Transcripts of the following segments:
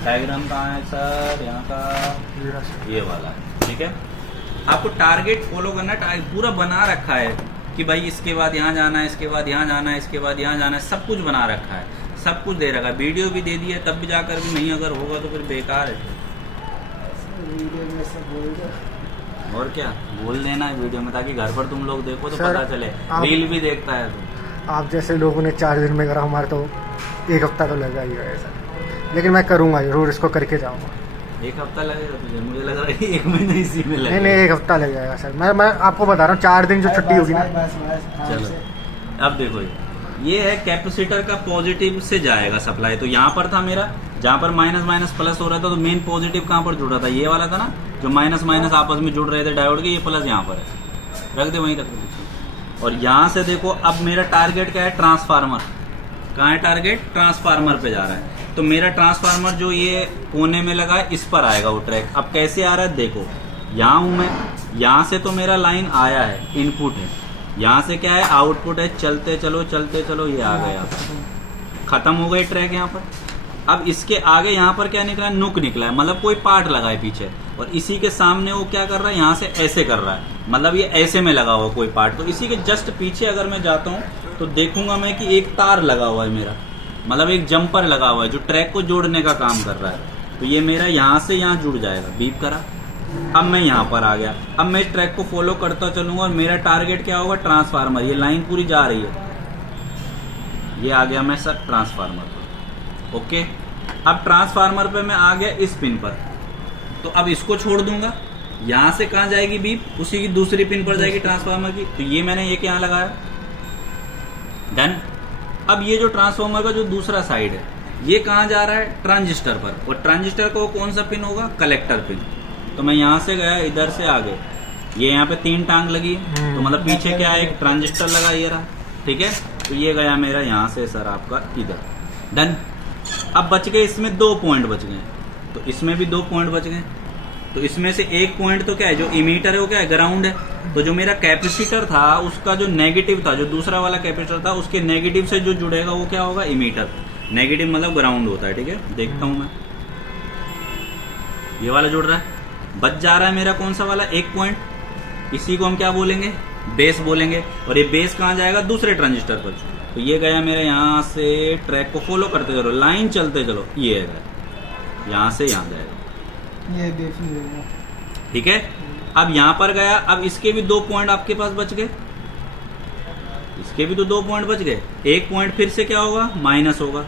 Diagram कहाँ है sir? यहाँ का ये वाला, ठीक है। आपको टारगेट फॉलो करना, पूरा बना रखा है कि भाई इसके बाद यहाँ जाना है, इसके बाद यहाँ जाना है, इसके बाद यहाँ जाना है, सब कुछ बना रखा है, सब कुछ दे रखा है, वीडियो भी दे दी है, तब भी जाकर भी नहीं अगर होगा तो फिर बेकार है। वीडियो में सब बोल दो। और क्या बोल देना है वीडियो में, ताकि घर पर तुम लोग देखो तो सर, पता चले। रील भी देखता है तो आप जैसे लोगों ने 4 दिन में करा, हमारे तो 1 हफ्ता तो लगा ही है सर, लेकिन मैं करूँगा जरूर, इसको करके जाऊँगा। 1 हफ्ता लगेगा तुझे? मुझे लग रहा है 1 महीना इसी में लगेगा। नहीं 1 हफ्ता लग जाएगा सर, मैं आपको बता रहा हूँ, 4 दिन जो छुट्टी होगी ना। चलो अब देखो, ये है कैपेसिटर का पॉजिटिव से जाएगा सप्लाई। तो यहाँ पर था मेरा, जहाँ पर माइनस माइनस प्लस हो रहा था, तो मेन पॉजिटिव कहाँ पर जुड़ रहा था? ये वाला था ना, जो माइनस माइनस आपस में जुड़ रहे थे डायोड के, ये प्लस यहाँ पर है, रख दे वहीं रख दे। और यहाँ से देखो, अब मेरा टारगेट क्या है? ट्रांसफार्मर। कहाँ है टारगेट? ट्रांसफार्मर पे जा रहा है। तो मेरा ट्रांसफार्मर जो ये कोने में लगा है, इस पर आएगा वो ट्रैक। अब कैसे आ रहा है देखो, यहाँ हूँ मैं, यहाँ से तो मेरा लाइन आया है, इनपुट है, यहाँ से क्या है? आउटपुट है। चलते चलो ये आ गया, खत्म हो गई ट्रैक यहाँ पर। अब इसके आगे यहाँ पर क्या निकला है? नुक निकला है, मतलब कोई पार्ट लगा है पीछे, और इसी के सामने वो क्या कर रहा है? यहाँ से ऐसे कर रहा है, मतलब ये ऐसे में लगा हुआ कोई पार्ट। तो इसी के जस्ट पीछे अगर मैं जाता हूँ तो देखूंगा मैं कि एक तार लगा हुआ है मेरा, मतलब एक जंपर लगा हुआ है जो ट्रैक को जोड़ने का काम कर रहा है। तो ये मेरा यहाँ से यहाँ जुड़ जाएगा, बीप करा। अब मैं यहाँ पर आ गया, अब मैं इस ट्रैक को फॉलो करता चलूंगा, और मेरा टारगेट क्या होगा? ट्रांसफार्मर। ये लाइन पूरी जा रही है, ये आ गया मैं सर ट्रांसफार्मर पर। ओके, अब ट्रांसफार्मर पे मैं आ गया इस पिन पर, तो अब इसको छोड़ दूंगा, यहाँ से कहाँ जाएगी बीप? उसी की दूसरी पिन पर जाएगी ट्रांसफार्मर की। तो ये मैंने एक यहाँ लगाया, डन। अब ये जो ट्रांसफार्मर का जो दूसरा साइड है, ये कहाँ जा रहा है? ट्रांजिस्टर पर। और ट्रांजिस्टर का कौन सा पिन होगा? Collector pin. तो मैं यहाँ से गया, इधर से आगे, ये यहाँ पे 3 टांग लगी है, तो मतलब पीछे क्या है? एक ट्रांजिस्टर लगा, ये रहा, ठीक है। तो ये गया मेरा यहाँ से सर आपका इधर, डन। अब बच गए इसमें 2 पॉइंट बच गए, तो इसमें भी 2 पॉइंट बच गए। तो इसमें से एक पॉइंट तो क्या है? जो इमीटर है वो क्या है? ग्राउंड है। तो जो मेरा कैपेसिटर था उसका जो नेगेटिव था, जो दूसरा वाला कैपेसिटर था, उसके नेगेटिव से जो जुड़ेगा वो क्या होगा? इमीटर। नेगेटिव मतलब ग्राउंड होता है, ठीक है। देखता हूं मैं, ये वाला जुड़ रहा है, बच जा रहा है मेरा कौन सा वाला? 1 पॉइंट। इसी को हम क्या बोलेंगे? बेस बोलेंगे। और ये बेस कहाँ जाएगा? दूसरे ट्रांजिस्टर पर। तो ये गया मेरा, यहाँ से ट्रैक को फॉलो करते चलो, लाइन चलते चलो, ये है यहाँ से यहाँ जाएगा, ये देखिए, ठीक है। अब यहाँ पर गया, अब इसके भी 2 पॉइंट आपके पास बच गए, इसके भी तो 2 पॉइंट बच गए। 1 पॉइंट फिर से क्या होगा? माइनस होगा,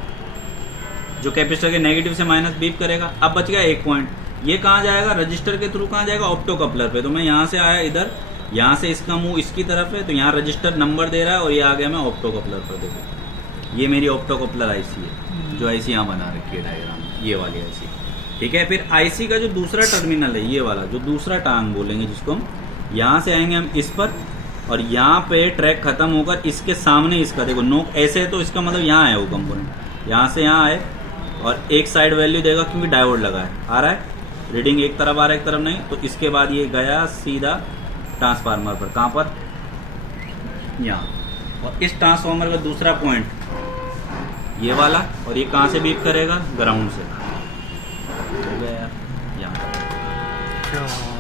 जो कैपेसिटर के नेगेटिव से माइनस बीप करेगा। अब बच गया 1 पॉइंट, ये कहाँ जाएगा? रजिस्टर के थ्रू कहाँ जाएगा? ऑप्टो कपलर पे। तो मैं यहाँ से आया इधर, यहाँ से इसका मुंह इसकी तरफ है, तो यहाँ रजिस्टर नंबर दे रहा है, और ये आ गया मैं ऑप्टो कपलर पर। देखो ये मेरी ऑप्टो कपलर आईसी है, जो आईसी यहाँ बना रखी है डायग्राम, ये वाली आईसी, ठीक है। फिर आईसी का जो दूसरा टर्मिनल है, ये वाला जो दूसरा टांग बोलेंगे जिसको हम, यहाँ से आएंगे हम इस पर, और यहाँ पे ट्रैक खत्म होकर इसके सामने इसका देखो नोक ऐसे है, तो इसका मतलब यहाँ है वो कंपोनेंट, यहाँ से यहाँ आए, और एक साइड वैल्यू देगा क्योंकि डायोड लगा है, आ रहा है रीडिंग एक तरफ आ रहा है एक तरफ नहीं। तो इसके बाद ये गया सीधा ट्रांसफार्मर पर, कहाँ पर? यहाँ। और इस ट्रांसफार्मर का दूसरा पॉइंट ये वाला, और ये कहाँ से बीप करेगा? ग्राउंड से। हो गया यार यहाँ।